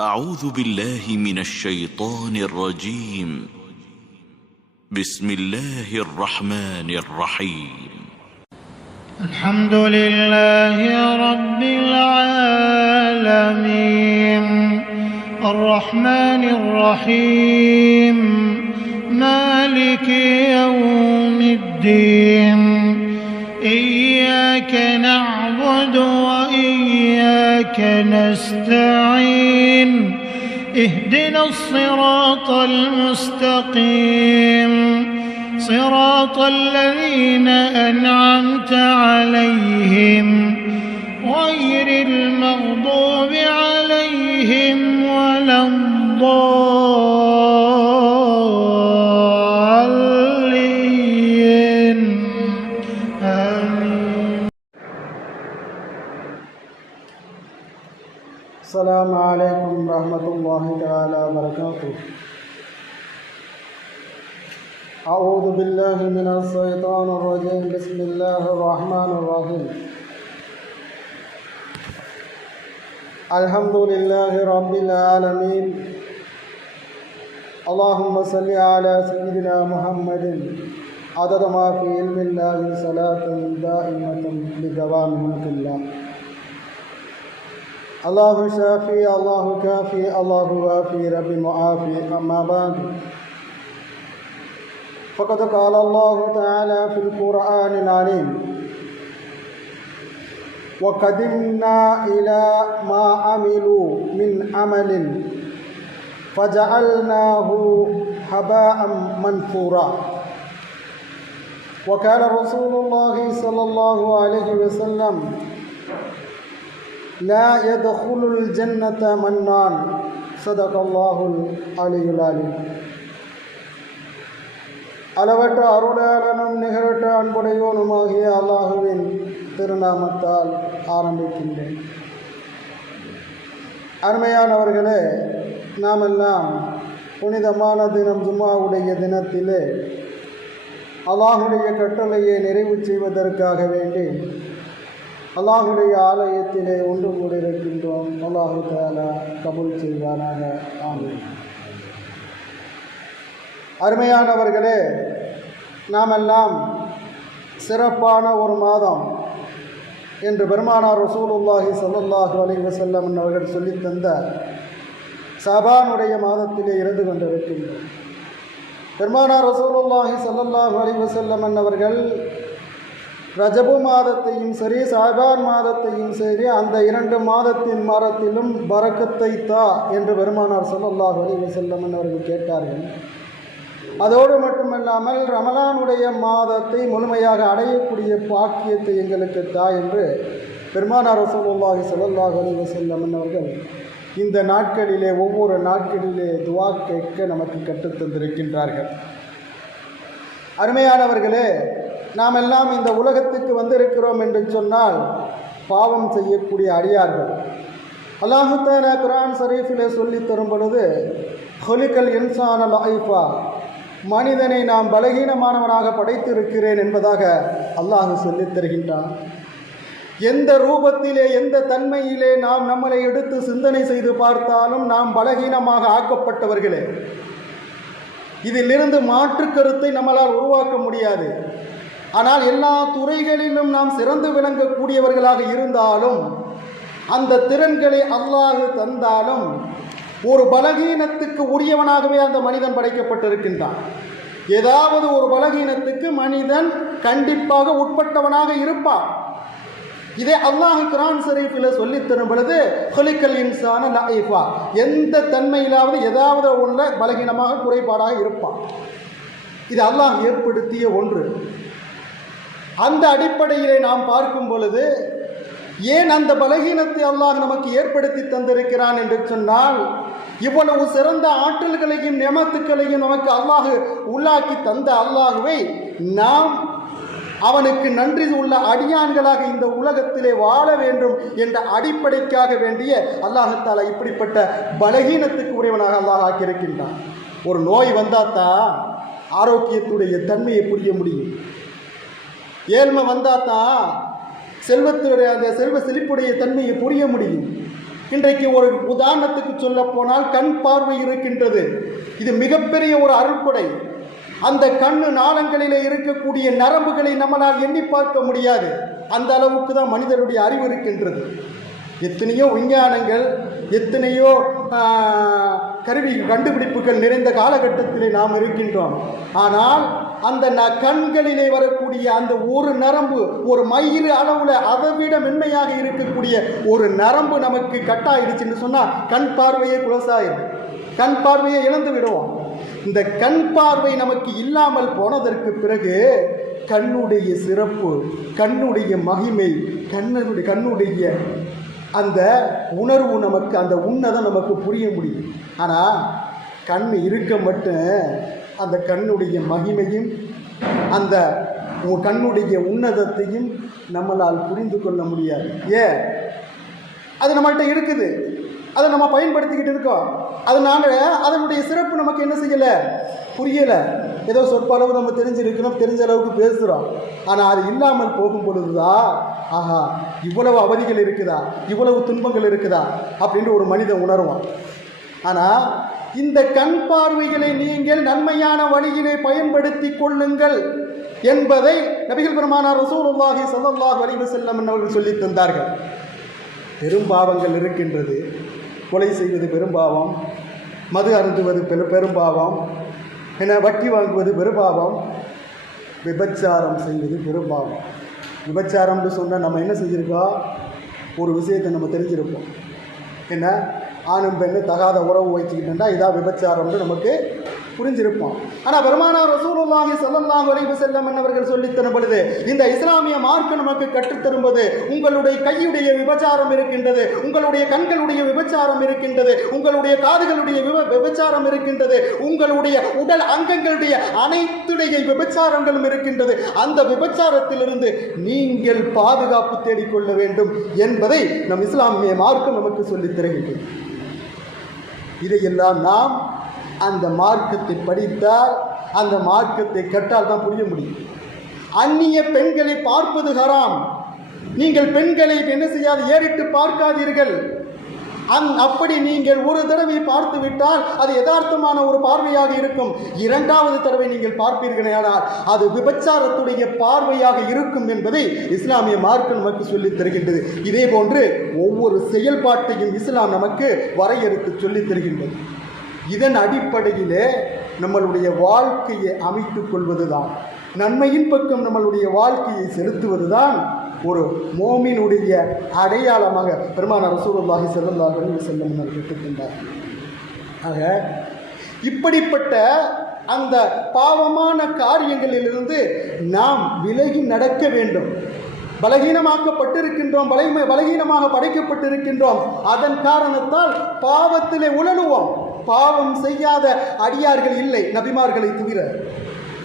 أعوذ بالله من الشيطان الرجيم. بسم الله الرحمن الرحيم. الحمد لله رب العالمين الرحمن الرحيم مالك يوم الدين إياك نعبد وإياك نستعين اهدنا الصراط المستقيم صراط الذين أنعمت عليهم غير المغضوب عليهم ولا الضالين آمين. السلام عليكم ورحمة الله تعالى وبركاته. أعوذ بالله من الشيطان الرجيم. بسم الله الرحمن الرحيم. الحمد لله رب العالمين. اللهم صل على سيدنا محمد عدد ما في علم الله صلاة دائمة بدوام ملك الله. الله شافي الله كافي الله وافي رب معافي. أما بعد فقد قال الله تعالى في القرآن العليم: وقدمنا إلى ما عملوا من عمل فجعلناه هباء منثورا. وقال رسول الله صلى الله عليه وسلم: لا يدخل الجنة منان. صدق الله العلي العليم. அளவற்ற அருளாளனும் நிகரற்ற அன்புடையோனுமாகிய அல்லாஹுவின் திருநாமத்தால் ஆரம்பிக்கின்றேன். அருமையானவர்களே, நாமெல்லாம் புனிதமான தினம் ஜும்மாவுடைய தினத்திலே அல்லாஹுடைய கட்டளையை நிறைவு செய்வதற்காக வேண்டி அல்லாஹுடைய ஆலயத்திலே ஒன்று கூடியிருக்கின்றோம். அல்லாஹு தஆலா கபூல் செய்வானாக. ஆமீன். அருமையானவர்களே, நாமெல்லாம் சிறப்பான ஒரு மாதம் என்று பெருமானார் ரசூலுல்லாஹி ஸல்லல்லாஹு அலைஹி வஸல்லம் அவர்கள் சொல்லித் தந்த ஷஅபானுடைய மாதத்திலே இருந்து கொண்டிருக்கின்றோம். பெருமானார் ரசூலுல்லாஹி ஸல்லல்லாஹு அலைஹி வஸல்லம் அவர்கள் ரஜபு மாதத்தையும் சரி ஷஅபான் மாதத்தையும் சரி அந்த இரண்டு மாதத்தின் மாதத்திலும் பரக்கத்தை தா என்று பெருமானார் ஸல்லல்லாஹு அலைஹி வஸல்லம் அவர்கள் கேட்டார்கள். அதோடு மட்டுமல்லாமல் ரமலானுடைய மாதத்தை முழுமையாக அடையக்கூடிய பாக்கியத்தை எங்களுக்கு தா என்று பெருமானார் ரசூலுல்லாஹி ஸல்லல்லாஹு அலைஹி வஸல்லம் அவர்கள் இந்த நாட்களிலே ஒவ்வொரு நாட்களிலே துஆ கேட்க நமக்கு கற்றுத்தந்திருக்கின்றார்கள். அருமையானவர்களே, நாம் எல்லாம் இந்த உலகத்துக்கு வந்திருக்கிறோம் என்று சொன்னால் பாவம் செய்யக்கூடிய அடியார்கள். அல்லாஹ் தஆலா குர்ஆன் ஷரீஃபிலே சொல்லித் தரும் பொழுது ஹுலிகல் இன்சான லைஃபா, மனிதனை நாம் பலகீனமானவனாக படைத்திருக்கிறேன் என்பதாக அல்லாஹ் சொல்லித் தருகின்றான். எந்த ரூபத்திலே எந்த தன்மையிலே நாம் நம்மளை எடுத்து சிந்தனை செய்து பார்த்தாலும் நாம் பலகீனமாக ஆக்கப்பட்டவர்களே. இதிலிருந்து மாற்று கருத்தை நம்மளால் உருவாக்க முடியாது. ஆனால் எல்லா துறைகளிலும் நாம் சிறந்து விளங்கக்கூடியவர்களாக இருந்தாலும் அந்த திறன்களை அல்லாஹ் தந்தாலும் ஒரு பலகீனத்துக்கு உரியவனாகவே அந்த மனிதன் படைக்கப்பட்டிருக்கின்றான். ஏதாவது ஒரு பலகீனத்துக்கு மனிதன் கண்டிப்பாக உட்பட்டவனாக இருப்பான். இதே அல்லாஹ் குர்ஆன் ஷரீஃபில் சொல்லித் தரும் பொழுது ஹுலிகல் இன்சான லைஃபா, எந்த தன்மையிலாவது ஏதாவது ஒன்று பலகீனமாக குறைபாடாக இருப்பான். இது அல்லாஹ் ஏற்படுத்திய ஒன்று. அந்த அடிப்படையிலே நாம் பார்க்கும் பொழுது ஏன் அந்த பலகீனத்தை அல்லாஹ் நமக்கு ஏற்படுத்தி தந்திருக்கிறான் என்று சொன்னால், இவ்வளவு சிறந்த ஆற்றல்களையும் நியமத்துக்களையும் நமக்கு அல்லாஹ் உள்ளாக்கி தந்த அல்லாஹுவை நாம் அவனுக்கு நன்றி உள்ள அடியான்களாக இந்த உலகத்திலே வாழ வேண்டும் என்ற அடிப்படைக்காக வேண்டிய அல்லாஹ் தஆலா இப்படிப்பட்ட பலகீனத்துக்கு உரியவனாக அல்லாஹ் ஆக்கியிருக்கின்றான். ஒரு நோய் வந்தாத்தான் ஆரோக்கியத்துடைய தன்மையை புரிய முடியும். ஏழ்மை வந்தாத்தான் செல்வத்துடைய அந்த செல்வ செழிப்புடைய தன்மையை புரிய முடியும். இன்றைக்கு ஒரு உதாரணத்துக்கு சொல்ல போனால் கண் பார்வை இருக்கின்றது. இது மிகப்பெரிய ஒரு அருள்கொடை. அந்த கண்ணு நாளங்களிலே இருக்கக்கூடிய நரம்புகளை நம்மளால் எண்ணி பார்க்க முடியாது. அந்த அளவுக்கு தான் மனிதனுடைய அறிவு இருக்கின்றது. எத்தனையோ விஞ்ஞானங்கள், எத்தனையோ கருவி கண்டுபிடிப்புகள் நிறைந்த காலகட்டத்திலே நாம் இருக்கின்றோம். ஆனால் அந்த கண்களிலே வரக்கூடிய அந்த ஒரு நரம்பு, ஒரு மயிறு அளவில் அதை விட மென்மையாக இருக்கக்கூடிய ஒரு நரம்பு நமக்கு கட்டாயிடுச்சுன்னு சொன்னால் கண் பார்வையே குலசாயிரும், கண் பார்வையை இழந்து விடுவோம். இந்த கண் பார்வை நமக்கு இல்லாமல் போனதற்கு பிறகு கண்ணுடைய சிறப்பு, கண்ணுடைய மகிமை, கண்ணுடைய அந்த உணர்வு நமக்கு, அந்த உன்னதம் நமக்கு புரிய முடியும். ஆனால் கண் இருக்க மட்டும் அந்த கண்ணுடைய மகிமையும் அந்த கண்ணுடைய உன்னதத்தையும் நம்மளால் புரிந்து கொள்ள முடியாது. ஏன்? அது நம்மள்கிட்ட இருக்குது, அதை நம்ம பயன்படுத்திக்கிட்டு இருக்கோம். அதனால அதனுடைய சிறப்பு நமக்கு என்ன செய்யலை, புரியலை. ஏதோ சொற்ப அளவு நம்ம தெரிஞ்சிருக்கணும், தெரிஞ்ச அளவுக்கு பேசுகிறோம். ஆனால் அது இல்லாமல் போகும் பொழுதுதான் ஆஹா இவ்வளவு அவதிகள் இருக்குதா, இவ்வளவு துன்பங்கள் இருக்குதா அப்படின்னு ஒரு மனிதன் உணர்வான். ஆனால் இந்த கண் பார்வைகளை நீங்கள் நன்மையான வழியிலே பயன்படுத்தி கொள்ளுங்கள் என்பதை நபிகள் பெருமானார் ரசூலுல்லாஹி ஸல்லல்லாஹு அலைஹி வஸல்லம் அவர்கள் சொல்லி தந்தார்கள். பெரும்பாவங்கள் இருக்கின்றது. கொலை செய்வது பெரும்பாவம், மது அருந்துவது பெரும்பாவம், வட்டி வாங்குவது பெரும்பாவம், விபச்சாரம் செய்வது பெரும்பாவம். விபச்சாரம்னு சொன்னால் நம்ம என்ன செஞ்சுருக்கோம், ஒரு விஷயத்தை நம்ம தெரிஞ்சிருப்போம். என்ன, ஆணும் பெண்ணு தகாத உறவு வச்சுக்கிட்டா இதான் விபச்சாரம்னு நமக்கு புரிஞ்சிருப்போம். ஆனால் பெருமானார் ரசூலுல்லாஹி ஸல்லல்லாஹு அலைஹி வஸல்லம் அவர்கள் சொல்லித் தரும் பொழுது, இந்த இஸ்லாமிய மார்க்கம் நமக்கு கற்றுத்தரும்போது, உங்களுடைய கையுடைய விபச்சாரம் இருக்கின்றது, உங்களுடைய கண்களுடைய விபச்சாரம் இருக்கின்றது, உங்களுடைய காதுகளுடைய விபச்சாரம் இருக்கின்றது, உங்களுடைய உடல் அங்கங்களுடைய அனைத்துடைய விபச்சாரங்களும் இருக்கின்றது. அந்த விபச்சாரத்திலிருந்து நீங்கள் பாதுகாப்பு தேடிக்கொள்ள வேண்டும் என்பதை நம் இஸ்லாமிய மார்க்கம் நமக்கு சொல்லித் தருகின்றது. இதையெல்லாம் நாம் அந்த மார்க்கத்தை படித்தால், அந்த மார்க்கத்தை கற்றால் தான் புரிய முடியும். அந்நிய பெண்களை பார்ப்பது ஹராம். நீங்கள் பெண்களை என்ன செய்யாது, ஏறிட்டு பார்க்காதீர்கள். அப்படி நீங்கள் ஒரு தடவை பார்த்து விட்டால் அது யதார்த்தமான ஒரு பார்வையாக இருக்கும். இரண்டாவது தடவை நீங்கள் பார்ப்பீர்களானால் அது விபச்சாரத்துடைய பார்வையாக இருக்கும் என்பதை இஸ்லாமிய மார்க்கம் நமக்கு சொல்லித் தருகின்றது. இதே போன்று ஒவ்வொரு செயல்பாட்டையும் இஸ்லாம் நமக்கு வரையறுத்து சொல்லித் தருகின்றது. இதன் அடிப்படையிலே நம்மளுடைய வாழ்க்கையை அமைத்துக் கொள்வதுதான், நன்மையின் பக்கம் நம்மளுடைய வாழ்க்கையை செலுத்துவதுதான் ஒரு மோமினுடைய அடையாளமாக பெருமானார் ரசூலுல்லாஹி ஸல்லல்லாஹு அலைஹி வஸல்லம் அவர்கள் கற்றுக்கொண்டார். ஆக இப்படிப்பட்ட அந்த பாவமான காரியங்களிலிருந்து நாம் விலகி நடக்க வேண்டும். பலகீனமாக்கப்பட்டிருக்கின்றோம், பலகீனமாக படைக்கப்பட்டிருக்கின்றோம். அதன் காரணத்தால் பாவத்திலே உழலுவோம். பாவம் செய்யாத அடியார்கள் இல்லை நபிமார்களை தவிர.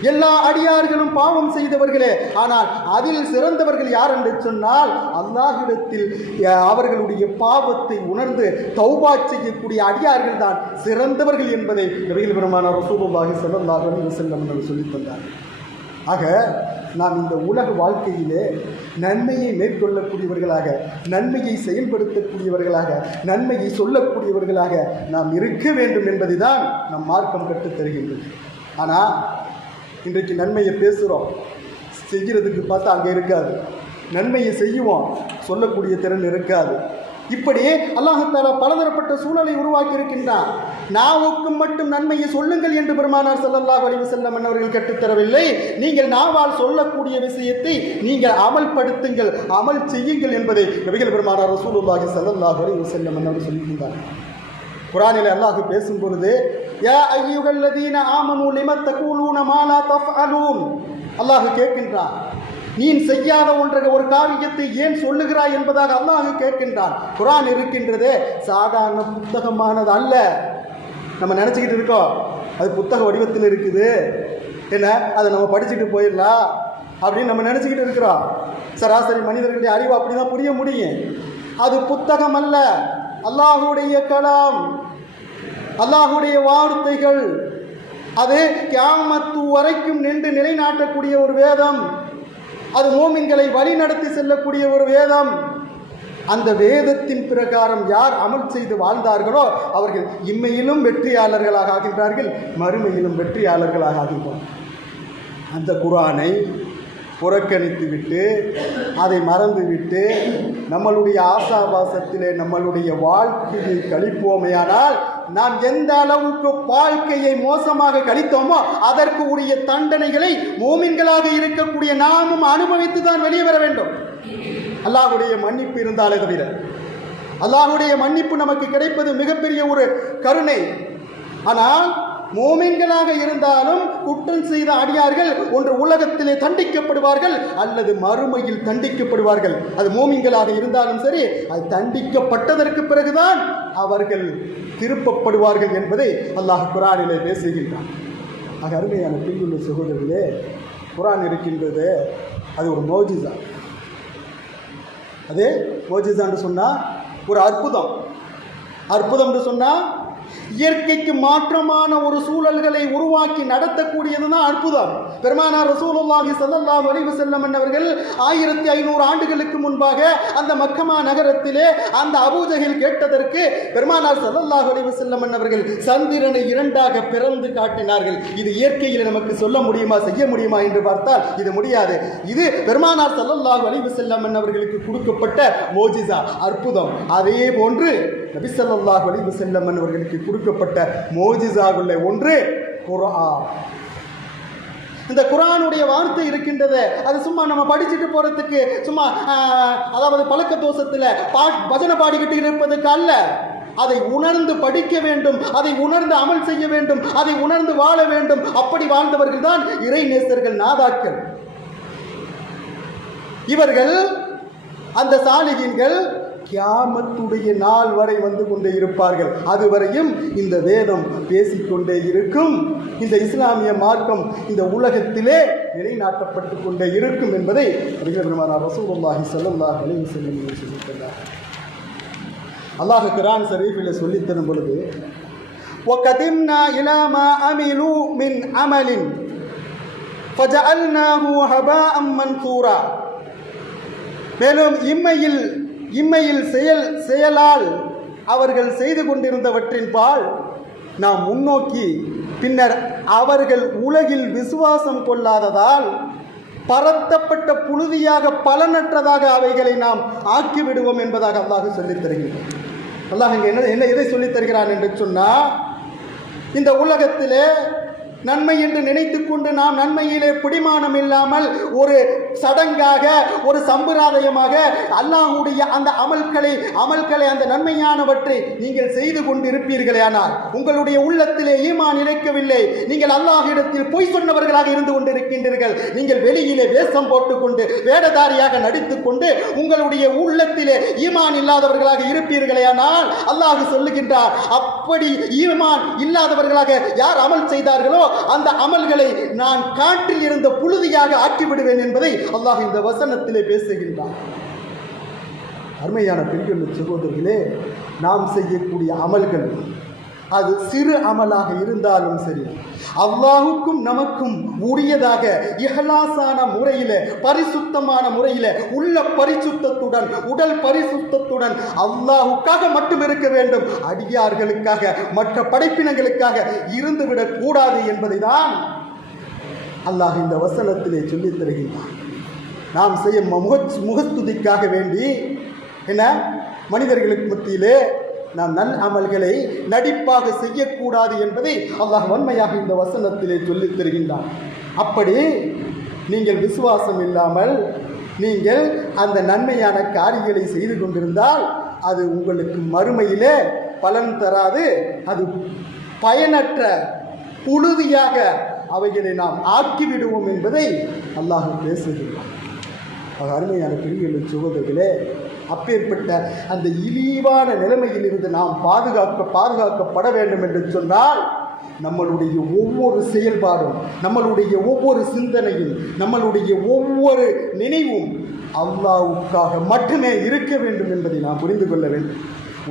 எல்லா அடியார்களும் பாவம் செய்தவர்களே. ஆனால் அதில் சிறந்தவர்கள் யார் என்று சொன்னால், அல்லாஹ்விடத்தில் அவர்களுடைய பாவத்தை உணர்ந்து தௌபா செய்யக்கூடிய அடியார்கள் தான் சிறந்தவர்கள் என்பதை நபிகள் பெருமானார் ரசூலுல்லாஹி ஸல்லல்லாஹு அலைஹி வஸல்லம் அவர்கள் சொல்லித் தந்தார். ஆக நாம் இந்த உலக வாழ்க்கையிலே நன்மையை மேற்கொள்ளக்கூடியவர்களாக, நன்மையை செயல்படுத்தக்கூடியவர்களாக, நன்மையை சொல்லக்கூடியவர்களாக நாம் இருக்க வேண்டும் என்பதை தான் நம் மார்க்கம் கற்றுத் தருகின்றது. ஆனால் இன்றைக்கு நன்மையை பேசுகிறோம், செய்கிறதுக்கு பார்த்தா அங்கே இருக்காது. நன்மையை செய்வோம், சொல்லக்கூடிய திறன் இருக்காது. இப்படி அல்லாஹ் தஆலா பலதரப்பட்ட சூழலை உருவாக்கி இருக்கின்றார். நாவுக்கு மட்டும் நன்மையை சொல்லுங்கள் என்று பெருமானார் ஸல்லல்லாஹு அலைஹி வஸல்லம் அவர்கள் கற்றுத்தரவில்லை. நீங்கள் நாவால் சொல்லக்கூடிய விஷயத்தை நீங்கள் அமல்படுத்துங்கள், அமல் செய்யுங்கள் என்பதை நபிகள் பெருமானார் ரசூலுல்லாஹி ஸல்லல்லாஹு அலைஹி வஸல்லம் அவர்கள் சொல்லியிருந்தார். குர்ஆனில் அல்லாஹ் பேசும் பொழுது, யா அய்யுஹல்லதீன ஆமனூ லிம தகூலூன மா லா தஃஅலூன், அல்லாஹ் கேட்கின்றான், நீ செய்யாத ஒரு காரியத்தை ஏன் சொல்லுகிறாய் என்பதாக அல்லாஹ் கேட்கின்றான். குர்ஆன் இருக்கின்றதே சாதாரண புத்தகமானது அல்ல. நம்ம நினச்சிக்கிட்டு இருக்கோம் அது புத்தக வடிவத்தில் இருக்குது, என்ன அதை நம்ம படிச்சுட்டு போயிடலாம் அப்படின்னு நம்ம நினச்சிக்கிட்டு இருக்கிறோம். சராசரி மனிதர்களுடைய அறிவு அப்படி தான் புரிய முடியும். அது புத்தகம் அல்ல, அல்லாஹுடைய கலாம், அல்லாஹுடைய வார்த்தைகள். அது கியாமத்து வரைக்கும் நின்று நிலைநாட்டக்கூடிய ஒரு வேதம். அது மோமின்களை வழி நடத்தி செல்லக்கூடிய ஒரு வேதம். அந்த வேதத்தின் பிரகாரம் யார் அமல் செய்து வாழ்ந்தார்களோ அவர்கள் இம்மையிலும் வெற்றியாளர்களாக ஆகின்றார்கள், மறுமையிலும் வெற்றியாளர்களாக ஆகின்றார்கள். அந்த குர்ஆனை புறக்கணித்து விட்டு அதை மறந்துவிட்டு நம்மளுடைய ஆசாபாசத்திலே நம்மளுடைய வாழ்க்கையை கழிப்போமையானால் நாம் எந்த அளவுக்கு வாழ்க்கையை மோசமாக கழித்தோமோ அதற்கு உரிய தண்டனைகளை மூமின்களாக இருக்கக்கூடிய நாமும் அனுபவித்து தான் வெளியே வர வேண்டும். அல்லாஹ்வுடைய மன்னிப்பு இருந்தாலே தவிர, அல்லாஹ்வுடைய மன்னிப்பு நமக்கு கிடைப்பது மிகப்பெரிய ஒரு கருணை. ஆனால் மோமின்களாக இருந்தாலும் குற்றம் செய்த அடியார்கள் ஒன்று உலகத்திலே தண்டிக்கப்படுவார்கள் அல்லது மறுமையில் தண்டிக்கப்படுவார்கள். அது மோமின்களாக இருந்தாலும் சரி, அது தண்டிக்கப்பட்டதற்கு பிறகுதான் அவர்கள் திருப்பப்படுவார்கள் என்பதை அல்லாஹ் குர்ஆனிலே பேசுகின்றான். ஆக அருமையான பிரிவுள்ள சகோதரர்களே, குர்ஆன் இருக்கின்றது அது ஒரு மோஜிசா. அதே மோஜிசான்னு சொன்னால் ஒரு அற்புதம். அற்புதம் என்று சொன்னால் இயற்கைக்கு மாற்றமான ஒரு சூழல்களை உருவாக்கி நடத்தக்கூடியது தான் அற்புதம். பெருமானார் ரசூலுல்லாஹி ஸல்லல்லாஹு அலைஹி வஸல்லம் அவர்கள் 1500 ஆண்டுகளுக்கு முன்பாக அந்த மக்கமா நகரத்திலே அந்த அபூஜஹில் கேட்டதற்கு பெருமானார் ஸல்லல்லாஹு அலைஹி வஸல்லம் அவர்கள் சந்திரனை இரண்டாக பிறந்து காட்டினார்கள். இது இயற்கையில் நமக்கு சொல்ல முடியுமா, செய்ய முடியுமா என்று பார்த்தால் இது முடியாது. இது பெருமானார் ஸல்லல்லாஹு அலைஹி வஸல்லம் அவர்களுக்கு கொடுக்கப்பட்ட மோஜிசா, அற்புதம். அதே போன்று நபி ஸல்லல்லாஹு அலைஹி வஸல்லம் அவர்களுக்கு கொடுக்கப்பட்ட மோஜிசாவுள்ள ஒன்று குர்ஆன். இந்த குர்ஆனுடைய வார்த்தை இருக்கின்றது, அது சும்மா நம்ம படிச்சுட்டு போறதுக்கு சும்மா அதாவது பழக்க தோஷத்தில் பஜனை பாடிக்கிட்டு இருப்பதற்கு அல்ல. அதை உணர்ந்து படிக்க வேண்டும், அதை உணர்ந்து அமல் செய்ய வேண்டும், அதை உணர்ந்து வாழ வேண்டும். அப்படி வாழ்ந்தவர்கள் தான் இறை நேசர்கள், நாதாக்கள். இவர்கள் அந்த சாலிஹீன்கள் கியாமத்துடைய நாள் வரை வந்து கொண்டே இருப்பார்கள். அதுவரையும் இந்த வேதம் பேசிக்கொண்டே இருக்கும். இந்த இஸ்லாமிய மார்க்கம் இந்த உலகத்திலே நிலைநாட்டப்பட்டு கொண்டே இருக்கும் என்பதை பெருமானார் ரசூலுல்லாஹி ஸல்லல்லாஹு அலைஹி வஸல்லம் சொல்லித்தந்தார். அல்லாஹ் குர்ஆன் ஷரீஃபில் சொல்லித் தரும் பொழுது وَقَدِمْنَا إِلَى مَا عَمِلُوا مِنْ عَمَلٍ فَجَعَلْنَاهُ هَبَاءً مَنْثُورًا. மேலும் இம்மையில் செயலால் அவர்கள் செய்து கொண்டிருந்தவற்றின் பால் நாம் முன்னோக்கி பின்னர் அவர்கள் உலகில் விசுவாசம் கொள்ளாததால் பரத்தப்பட்ட புழுதியாக பலனற்றதாக அவைகளை நாம் ஆக்கிவிடுவோம் என்பதாக அல்லாஹ் சொல்லித் தருகிறான். அல்லாஹ் இங்கே என்ன எதை சொல்லித் தருகிறான் என்று சொன்னால், இந்த உலகத்திலே நன்மை என்று நினைத்து கொண்டு நாம் நன்மையிலே பிடிமானம் இல்லாமல் ஒரு சடங்காக, ஒரு சம்பிரதாயமாக அல்லாஹ்வுடைய அந்த அமல்களை அந்த நன்மையானவற்றை நீங்கள் செய்து கொண்டு இருப்பீர்களே, ஆனால் உங்களுடைய உள்ளத்திலே ஈமான் இணைக்கவில்லை, நீங்கள் அல்லாஹ்விடத்தில் பொய் சொன்னவர்களாக இருந்து கொண்டிருக்கின்றீர்கள். நீங்கள் வெளியிலே வேஷம் போட்டுக்கொண்டு வேடதாரியாக நடித்துக் கொண்டு உங்களுடைய உள்ளத்திலே ஈமான் இல்லாதவர்களாக இருப்பீர்களே, ஆனால் அல்லாஹ் சொல்லுகின்றார், அப்படி ஈமான் இல்லாதவர்களாக யார் அமல் செய்தார்களோ அந்த அமல்களை நான் காற்றில் இருந்த புழுதியாக ஆக்கிவிடுவேன் என்பதை அல்லாஹ் இந்த வசனத்திலே பேசுகின்றார். அருமையான பெண்கள் சகோதரர்களே, நாம் செய்யக்கூடிய அமல்கள் அது சிறு அமலாக இருந்தாலும் சரி, அல்லாஹுக்கும் நமக்கும் உரியதாக இஹ்லாஸான முறையில், பரிசுத்தமான முறையில், உள்ள பரிசுத்தத்துடன், உடல் பரிசுத்தத்துடன் அல்லாஹுக்காக மட்டும் இருக்க வேண்டும். அடியார்களுக்காக, மற்ற படைப்பினங்களுக்காக இருந்துவிடக் கூடாது என்பதை தான் அல்லாஹ் இந்த வசனத்திலே சொல்லித் தருகின்றான். நாம் செய்ய முகஸ்துதிக்காக வேண்டி என்ன மனிதர்களுக்கு மத்தியிலே நாம் நல் அமல்களை நடிப்பாக செய்யக்கூடாது என்பதை அல்லாஹ் வன்மையாக இந்த வசனத்திலே சொல்லித் தருகின்றான். அப்படி நீங்கள் விசுவாசம் இல்லாமல் நீங்கள் அந்த நன்மையான காரியங்களை செய்து கொண்டிருந்தால் அது உங்களுக்கு மறுமையிலே பலன் தராது, அது பயனற்ற புழுதியாக அவைகளை நாம் ஆக்கிவிடுவோம் என்பதை அல்லாஹ் பேசுகின்றான். அருமையான பெரியவர்களே, சகோதரர்களே, அப்பேற்பட்ட அந்த இழிவான நிலைமையிலிருந்து நாம் பாதுகாக்கப்பட வேண்டும் என்று சொன்னால் நம்மளுடைய ஒவ்வொரு செயல்பாடும், நம்மளுடைய ஒவ்வொரு சிந்தனையும், நம்மளுடைய ஒவ்வொரு நினைவும் அல்லாஹ்வுக்காக மட்டுமே இருக்க வேண்டும் என்பதை நாம் புரிந்து கொள்ள வேண்டும்.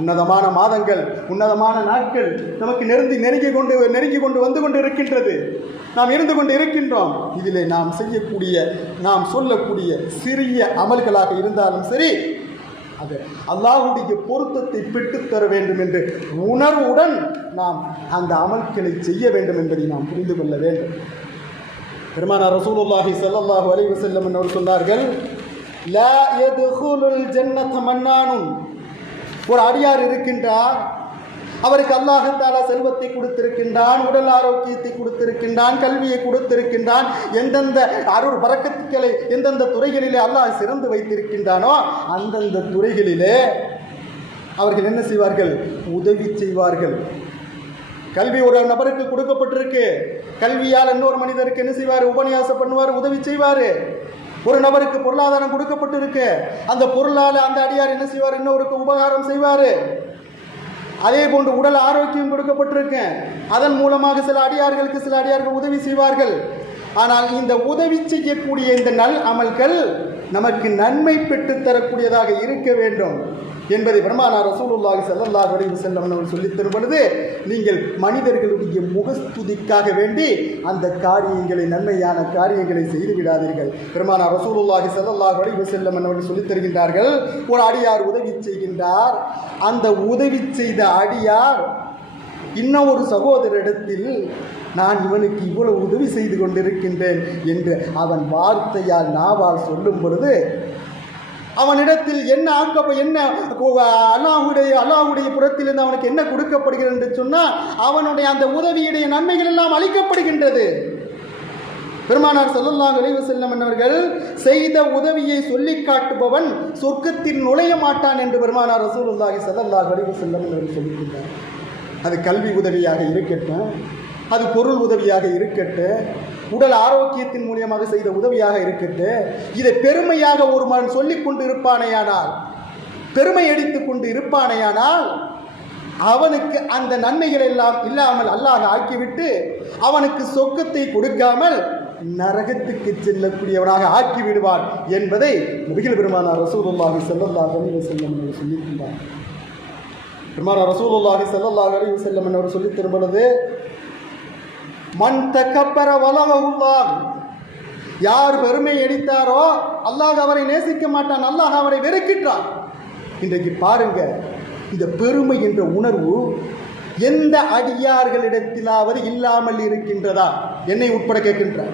உன்னதமான மாதங்கள், உன்னதமான நாட்கள் நமக்கு நெருங்கி கொண்டு வந்து கொண்டு இருக்கின்றது. நாம் இருந்து கொண்டு இருக்கின்றோம். இதிலே நாம் செய்யக்கூடிய, நாம் சொல்லக்கூடிய சிறிய அமல்களாக இருந்தாலும் சரி, அது அல்லாஹ்வுடைய பொருத்தத்தை பெற்றுத்தர வேண்டும் என்று உணர்வுடன் நாம் அந்த அமல்களை செய்ய வேண்டும் என்பதை நாம் புரிந்து கொள்ள வேண்டும். பெருமானார் ரசூலுல்லாஹி ஸல்லல்லாஹு அலைஹி வஸல்லம் அவர்கள் சொன்னார்கள், லா யதுகுலுல் ஜன்னத மன்னானுன். ஒரு அடியார் இருக்கின்றார், அவருக்கு அல்லாஹ் தஆலா செல்வத்தை கொடுத்திருக்கின்றான், உடல் ஆரோக்கியத்தை கொடுத்திருக்கின்றான், கல்வியை கொடுத்திருக்கின்றான், எந்தெந்த அருள் பரக்கத்துக்களை எந்தெந்த துறைகளிலே அல்லாஹ் சிறந்து வைத்திருக்கின்றானோ அந்தந்த துறைகளிலே அவர்கள் என்ன செய்வார்கள்? உதவி செய்வார்கள். கல்வி ஒரு நபருக்கு கொடுக்கப்பட்டிருக்கு, கல்வியால் இன்னொரு மனிதருக்கு என்ன செய்வார்? உபன்யாசம் பண்ணுவார், உதவி செய்வார். ஒரு நபருக்கு பொருளாதாரம் கொடுக்கப்பட்டிருக்கு, அந்த பொருளால் அந்த அடியார் என்ன செய்வார்? இன்னொருக்கு உபகாரம் செய்வார். அதே போன்று உடல் ஆரோக்கியம் கொடுக்கப்பட்டிருக்கு, அதன் மூலமாக சில அடியார்கள் உதவி செய்வார்கள். ஆனால் இந்த உதவி செய்யக்கூடிய இந்த நல் அமல்கள் நமக்கு நன்மை பெற்றுத் தரக்கூடியதாக இருக்க வேண்டும் என்பதை பெருமானார் ரசூலுல்லாஹி ஸல்லல்லாஹு அலைஹி வஸல்லம் அவர்கள் சொல்லித் தரும் பொழுது, நீங்கள் மனிதர்களுடைய முகஸ்துதிக்காக வேண்டி அந்த காரியங்களை, நன்மையான காரியங்களை செய்து விடாதீர்கள். பெருமானார் ரசூலுல்லாஹி ஸல்லல்லாஹு அலைஹி வஸல்லம் அவர்கள் சொல்லித் தருகின்றார்கள், ஒரு அடியார் உதவி செய்கின்றார், அந்த உதவி செய்த அடியார் இன்னும் ஒரு சகோதரிடத்தில் நான் இவனுக்கு இவ்வளவு உதவி செய்து கொண்டிருக்கின்றேன் என்று அவன் வார்த்தையால் நாவால் சொல்லும் பொழுது அவனிடத்தில் என்ன என்ன அல்லாஹ்வுடைய புறத்திலிருந்து அவனுக்கு என்ன கொடுக்கப்படுகிறது என்று சொன்னால் அவனுடைய அந்த உதவியுடைய நன்மைகள் எல்லாம் அளிக்கப்படுகின்றது. பெருமானார் ஸல்லல்லாஹு அலைஹி வஸல்லம் அவர்கள் செய்த உதவியை சொல்லி காட்டுபவன் சொர்க்கத்தில் நுழைய மாட்டான் என்று பெருமானார் ரசூலுல்லாஹி ஸல்லல்லாஹு அலைஹி வஸல்லம் அவர்கள் சொல்லியிருக்கிறார். அது கல்வி உதவியாக இருக்கட்டும், அது பொருள் உதவியாக இருக்கட்டும், உடல் ஆரோக்கியத்தின் மூலியமாக செய்த உதவியாக இருக்கட்டும், இதை பெருமையாக ஒரு மனிதன் சொல்லிக் கொண்டு இருப்பானேயானால், பெருமை அடித்துக் கொண்டு இருப்பானேயானால் அவனுக்கு அந்த நன்மைகள் எல்லாம் இல்லாமல் அல்லாஹ் ஆக்கிவிட்டு அவனுக்கு சொர்க்கத்தை கொடுக்காமல் நரகத்துக்கு செல்லக்கூடியவனாக ஆக்கி விடுவான் என்பதை நபிகள் பெருமானார் ரசூலுல்லாஹி ஸல்லல்லாஹு அலைஹி வஸல்லம் அவர்கள் சொல்லியிருக்கிறார். பெருமானார் ரசூலுல்லாஹி ஸல்லல்லாஹு அலைஹி வஸல்லம் அவர்கள் சொல்லித் தரும் பொழுது, மன் தக்கபர வலஹுல்லாஹ், யார் பெருமை அடித்தாரோ அல்லாஹ் அவரை நேசிக்க மாட்டான், அல்லாஹ் அவரை வெறுக்கின்றான். இன்றைக்கு பாருங்க, இந்த பெருமை என்ற உணர்வு எந்த அடியார்களிடத்திலாவது இல்லாமல் இருக்கின்றதா? என்னை உட்பட கேட்கின்றார்.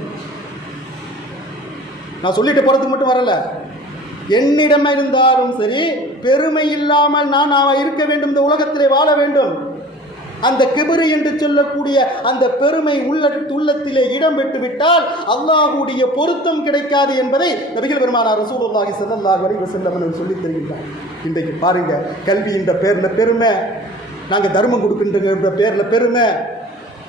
நான் சொல்லிட்டு போறதுக்கு மட்டும் வரல, என்னிடம் இருந்தாலும் சரி, பெருமை இல்லாமல் நான் இருக்க வேண்டும், இந்த உலகத்திலே வாழ வேண்டும். அந்த கிபிரு என்று சொல்லக்கூடிய அந்த பெருமை உள்ளத்திலே இடம் பெற்றுவிட்டால் அல்லாஹ்வுடைய பொருத்தம் கிடைக்காது என்பதை நபிகள் பெருமானார் ரசூலுல்லாஹி ஸல்லல்லாஹு அலைஹி வஸல்லம் அவர்கள் சொல்லித் தருகின்றார். இன்றைக்கு பாருங்க, கல்வி என்ற பேரில் பெருமை, நாங்கள் தர்மம் கொடுக்கின்ற பேரில் பெருமை,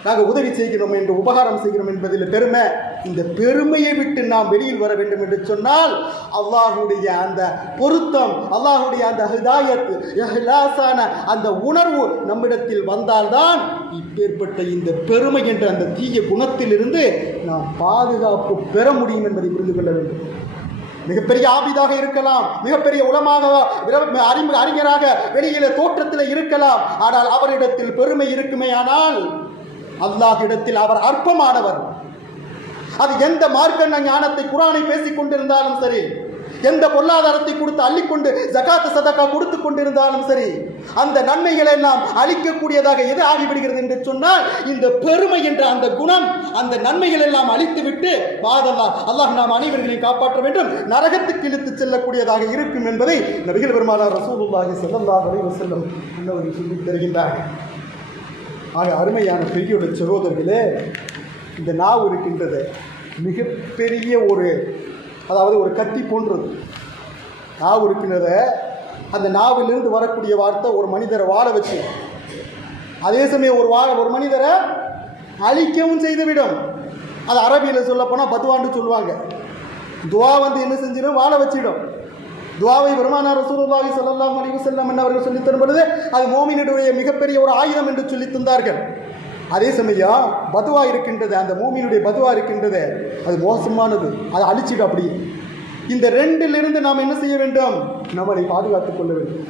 நாங்கள் உதவி செய்கிறோம் என்று உபகாரம் செய்கிறோம் என்பதில் பெருமை. இந்த பெருமையை விட்டு நாம் வெளியில் வர வேண்டும் என்று சொன்னால் அல்லாஹ்வுடைய அந்த பொருத்தம், அல்லாஹ்வுடைய அந்த ஹிதாயத், இஹ்லாஸான அந்த உணர்வு நம்மிடத்தில் வந்தால்தான் இப்பேற்பட்ட இந்த பெருமை என்ற அந்த தீய குணத்திலிருந்து நாம் பாதுகாப்பு பெற முடியும் என்பதை புரிந்து கொள்ள வேண்டும். மிகப்பெரிய ஆபிதாக இருக்கலாம், மிகப்பெரிய உலமாக அறிஞராக வெளியில தோற்றத்தில் இருக்கலாம், ஆனால் அவரிடத்தில் பெருமை இருக்குமே ஆனால் அல்லாஹ்விடத்தில் அவர் அற்பமானவர். அது எந்த மார்க்க ஞானத்தை, குர்ஆனை பேசிக் கொண்டிருந்தாலும் சரி, எந்த பொருளாதாரத்தை கொடுத்து அள்ளிக்கொண்டு ஜகாத் சதகா கொடுத்து கொண்டிருந்தாலும் சரி, அந்த நன்மைகளை எல்லாம் அளிக்கக்கூடியதாக எது ஆகிவிடுகிறது என்று சொன்னால் இந்த பெருமை என்ற அந்த குணம், அந்த நன்மைகள் எல்லாம் அழித்துவிட்டு அல்லாஹ் நாம் அனைவர்களையும் காப்பாற்ற வேண்டும், நரகத்துக்கு இழுத்து செல்லக்கூடியதாக இருக்கும் என்பதை நபிகள் பெருமானார் ரசூலுல்லாஹி ஸல்லல்லாஹு அலைஹி வஸல்லம் அவர்கள் சொல்லித் தருகின்றார்கள். ஆக அருமையான பெரியோட சகோதரர்களே, இந்த நாவு இருக்கின்றது மிகப்பெரிய அதாவது ஒரு கத்தி போன்றது. நாவு இருக்கின்றத, அந்த நாவிலிருந்து வரக்கூடிய வார்த்தை ஒரு மனிதரை வாழ வச்சு, அதே சமயம் ஒரு மனிதரை அழிக்கவும் செய்துவிடும். அது அரபியில் சொல்ல போனால் பத்வான்னு சொல்லுவாங்க. துவா என்ன செஞ்சிடும்? வாழ வச்சிடும். துவாவை பெருமானார் ரசூலுல்லாஹி ஸல்லல்லாஹு அலைஹி வஸல்லம் அவர்கள் சொல்லித் தரும் பொழுது அது மோமினுடைய மிகப்பெரிய ஒரு ஆயுதம் என்று சொல்லித் தந்தார்கள். அதே சமயம் பதுவா இருக்கின்றது, அந்த மோமினுடைய பதுவா இருக்கின்றது, அது மோசமானது, அதை அழிச்சிடும். அப்படி இந்த ரெண்டிலிருந்து நாம் என்ன செய்ய வேண்டும்? நம்மளை பாதுகாத்துக் கொள்ள வேண்டும்.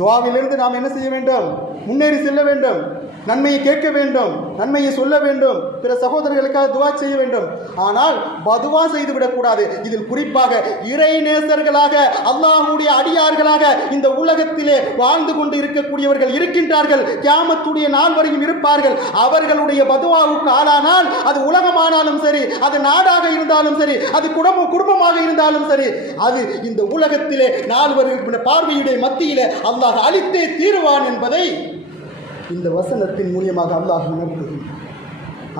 துவாவிலிருந்து நாம் என்ன செய்ய வேண்டும்? முன்னேறி செல்ல வேண்டும், நன்மையை கேட்க வேண்டும், நன்மையை சொல்ல வேண்டும், பிற சகோதரர்களுக்காக துவா செய்ய வேண்டும். ஆனால் பதுவா செய்துவிடக்கூடாது. இதில் குறிப்பாக இறை நேசர்களாக அல்லாஹ்வுடைய அடியார்களாக இந்த உலகத்திலே வாழ்ந்து கொண்டு இருக்கக்கூடியவர்கள் இருக்கின்றார்கள். கியாமத்துடைய நாள் வரையும் இருப்பார்கள். அவர்களுடைய பதுவாவுக்கு ஆளானால் அது உலகமானாலும் சரி, அது நாடாக இருந்தாலும் சரி, அது குடும்பமாக இருந்தாலும் சரி, அது இந்த உலகத்திலே நால்வர்கள் பார்வையுடைய மத்தியிலே அல்லாஹ் அளித்தே தீருவான் என்பதை இந்த வசனத்தின் மூலியமாக அல்லாஹ் உணர்த்துகின்றான்.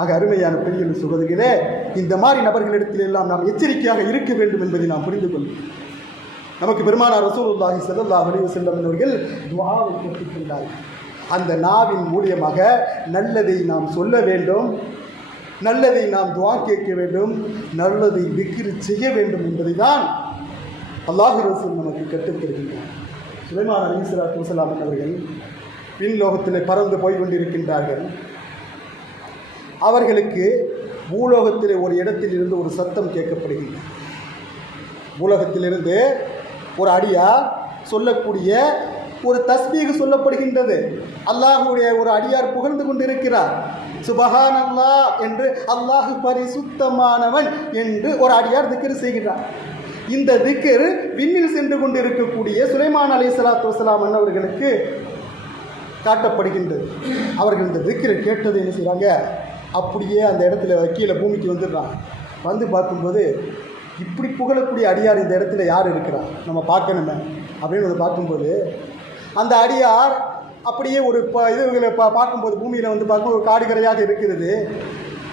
ஆக அருமையான பெரிய சகோதரர்களே, இந்த மாதிரி நபர்களிடத்தில் எல்லாம் நாம் எச்சரிக்கையாக இருக்க வேண்டும் என்பதை நாம் புரிந்து கொள்வோம். நமக்கு பெருமானார் ரசூலுல்லாஹி ஸல்லல்லாஹு அலைஹி வஸல்லம் அவர்கள் துஆவை கற்றுக்கொண்டார்கள். அந்த நாவின் மூலியமாக நல்லதை நாம் சொல்ல வேண்டும், நல்லதை நாம் துஆ கேட்க வேண்டும், நல்லதை விக்ர் செய்ய வேண்டும் என்பதை தான் அல்லாஹ் ரசூல் நமக்கு கற்றுத் தருகின்றார். சுலைமான் அலைஹிஸ்ஸலாத்து வஸலாம் அவர்கள் விண்லோகத்தில் பறந்து போய் கொண்டிருக்கின்றார்கள். அவர்களுக்கு பூலோகத்திலே ஒரு இடத்திலிருந்து ஒரு சத்தம் கேட்கப்படுகின்றது. பூலோகத்திலிருந்து ஒரு அடியார் சொல்லக்கூடிய ஒரு தஸ்பீஹ் சொல்லப்படுகின்றது. அல்லாஹ்வுடைய ஒரு அடியார் புகழ்ந்து கொண்டிருக்கிறார். சுபஹானல்லாஹ் என்று, அல்லாஹ் பரிசுத்தமானவன் என்று ஒரு அடியார் திக்ர் செய்கிறார். இந்த திக்ர் விண்ணில் சென்று கொண்டிருக்கக்கூடிய சுலைமான் அலைஹிஸ்ஸலாத்து வஸலாம் அவர்களுக்கு காட்டப்படுகின்றது. அவர்கள் இந்த திக்ரை கேட்டது என்ன செய்கிறாங்க, அப்படியே அந்த இடத்துல கீழே பூமிக்கு வந்துடுறாங்க. வந்து பார்க்கும்போது இப்படி புகழக்கூடிய அடியார் இந்த இடத்துல யார் இருக்கிறா, நம்ம பார்க்கணுமே அப்படின்னு பார்க்கும்போது அந்த அடியார் அப்படியே ஒரு இதுகளை பார்க்கும்போது பூமியில் வந்து பார்க்கும்போது ஒரு காடுகரையாக இருக்கிறது.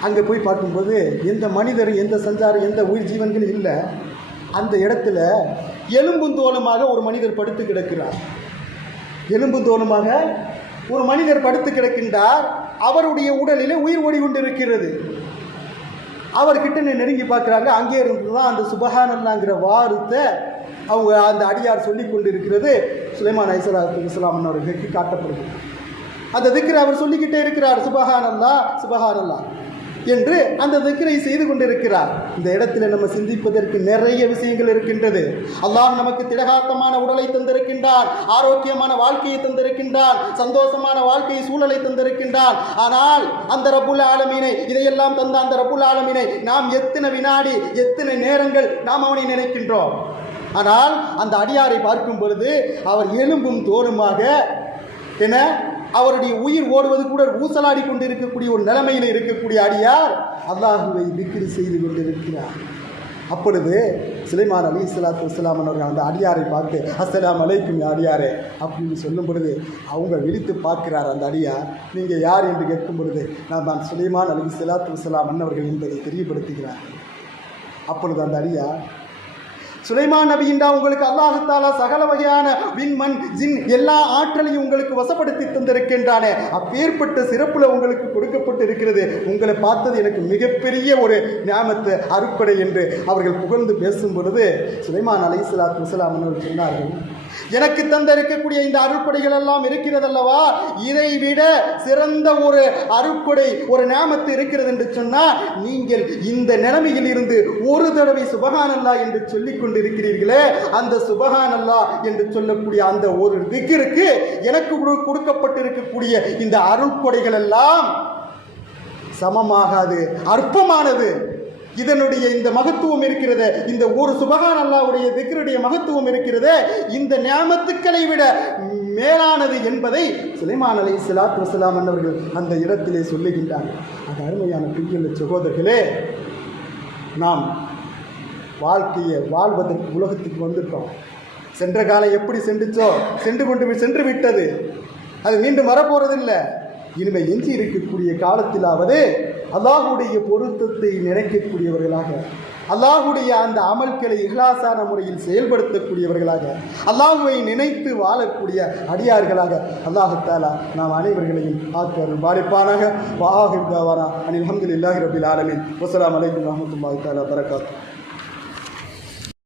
அங்கே போய் பார்க்கும்போது எந்த மனிதர், எந்த சஞ்சாரம், எந்த உயிர் ஜீவன்கள் இல்லை. அந்த இடத்துல எலும்பும் தோலுமாக ஒரு மனிதர் படுத்து கிடக்கிறார். எலும்பு தோலுமாக ஒரு மனிதர் படுத்து கிடக்கின்றார். அவருடைய உடலிலே உயிர் ஓடி கொண்டிருக்கிறது. அவர்கிட்ட நெருங்கி பார்க்குறாங்க. அங்கே இருந்து தான் அந்த சுபஹானல்லாங்கிற வார்த்தை அவங்க அந்த அடியார் சொல்லி கொண்டிருக்கிறது சுலைமான் அலைஹிஸ்ஸலாத்து வஸலாம் அவர்களுக்கு காட்டப்படுது. அந்த திக்ரை அவர் சொல்லிக்கிட்டே இருக்கிறார், சுபஹானல்லாஹ் சுபஹானல்லாஹ் என்று அந்த திக்ரை செய்து கொண்டிருக்கிறார். இந்த இடத்துல நம்ம சிந்திப்பதற்கு நிறைய விஷயங்கள் இருக்கின்றது. அல்லாஹ் நமக்கு திடகாத்தமான உடலை தந்திருக்கின்றான், ஆரோக்கியமான வாழ்க்கையை தந்திருக்கின்றான், சந்தோஷமான வாழ்க்கை சூழலை தந்திருக்கின்றான். ஆனால் அந்த ரப்புல் ஆலமீனை, இதையெல்லாம் தந்த அந்த ரப்புல் ஆலமீனை நாம் எத்தனை வினாடி, எத்தனை நேரங்கள் நாம் அவனை நினைக்கின்றோம். ஆனால் அந்த அடியாரை பார்க்கும் பொழுது அவர் எலும்பும் தோலுமாக என அவருடைய உயிர் ஓடுவது கூட ஊசலாடி கொண்டிருக்கக்கூடிய ஒரு நிலைமையில் இருக்கக்கூடிய அடியார் அல்லாஹுவை திக்ர் செய்து கொண்டிருக்கிறார். அப்பொழுது சுலைமான் அலைஹிஸ்ஸலாத்து வஸலாம் அவர்கள் அந்த அடியாரை பார்த்து அஸ்ஸலாமு அலைக்கும் அடியாரே அப்படின்னு சொல்லும் பொழுது அவங்க விழித்து பார்க்கிறார். அந்த அடியார் நீங்கள் யார் என்று கேட்கும் பொழுது நான் சுலைமான் அலைஹிஸ்ஸலாத்து வஸலாம் அவர்கள் என்பதை தெரியப்படுத்துகிறார். அப்பொழுது அந்த அடியார் சுலைமான் நபியின்றா உங்களுக்கு அல்லாஹ் தஆலா சகல வகையான விண்மண் ஜின் எல்லா ஆற்றலையும் உங்களுக்கு வசப்படுத்தி தந்திருக்கின்றானே, அப்பேற்பட்ட சிறப்புல உங்களுக்கு கொடுக்கப்பட்டு இருக்கிறது. உங்களை பார்த்தது எனக்கு மிகப்பெரிய ஒரு நியாமத்து அருட்கொடை என்று அவர்கள் புகழ்ந்து பேசும் பொழுது சுலைமான் அலைஹிஸ்ஸலாத்து வஸலாம் அவர்கள் சொன்னார்கள், எனக்கு தந்திருக்கக்கூடிய இந்த அருட்கொடைகள் எல்லாம் இருக்கிறதல்லவா, இதை விட சிறந்த ஒரு அருட்கொடை, ஒரு நியாமத்து இருக்கிறது என்று சொன்னால் நீங்கள் இந்த நிலைமையில் இருந்து ஒரு தடவை சுபஹானல்லாஹ் என்று சொல்லிக் கொண்டிருக்கிறீர்களே, அந்த சுபஹானல்லாஹ் என்று சொல்லக்கூடிய அந்த ஒரு திக்ருக்கு எனக்கு கொடுக்கப்பட்டிருக்கக்கூடிய இந்த அருட்கொடைகள் எல்லாம் சமமாகாது, அற்பமானது. இதனுடைய இந்த மகத்துவம் இருக்கிறது, இந்த ஒரு சுபஹான் அல்லாஹ்வுடைய திக்ருடைய மகத்துவம் இருக்கிறது, இந்த நியாமத்துக்களை விட மேலானது என்பதை சுலைமான் அலைஹிஸ்ஸலாத்து வஸலாம் அவர்கள் அந்த இடத்திலே சொல்லுகின்றார்கள். அது அருமையான பிரியுள்ள சகோதரர்களே, நாம் வாழ்க்கையை வாழ்வதற்கு உலகத்துக்கு வந்துட்டோம். சென்ற காலம் எப்படி சென்றுச்சோ சென்று விட்டது, அது மீண்டும் வரப்போறதில்லை. இனிமேல் எஞ்சி இருக்கக்கூடிய காலத்திலாவது அல்லாஹ்வுடைய பொருத்தத்தை நினைக்கக்கூடியவர்களாக, அல்லாஹ்வுடைய அந்த அமல்களை இஹ்லாஸான முறையில் செயல்படுத்தக்கூடியவர்களாக, அல்லாஹ்வை நினைத்து வாழக்கூடிய அடியார்களாக அல்லாஹ் தஆலா நாம் அனைவர்களையும் ஆக்கி பாலிப்பானாக. வஆஹிர் தஅவானா அனில் ஹம்துலில்லாஹி ரப்பில் ஆலமீன். வஸ்ஸலாமு அலைக்கும் வரஹ்மத்துல்லாஹி தஆலா வபரகாத்துஹு.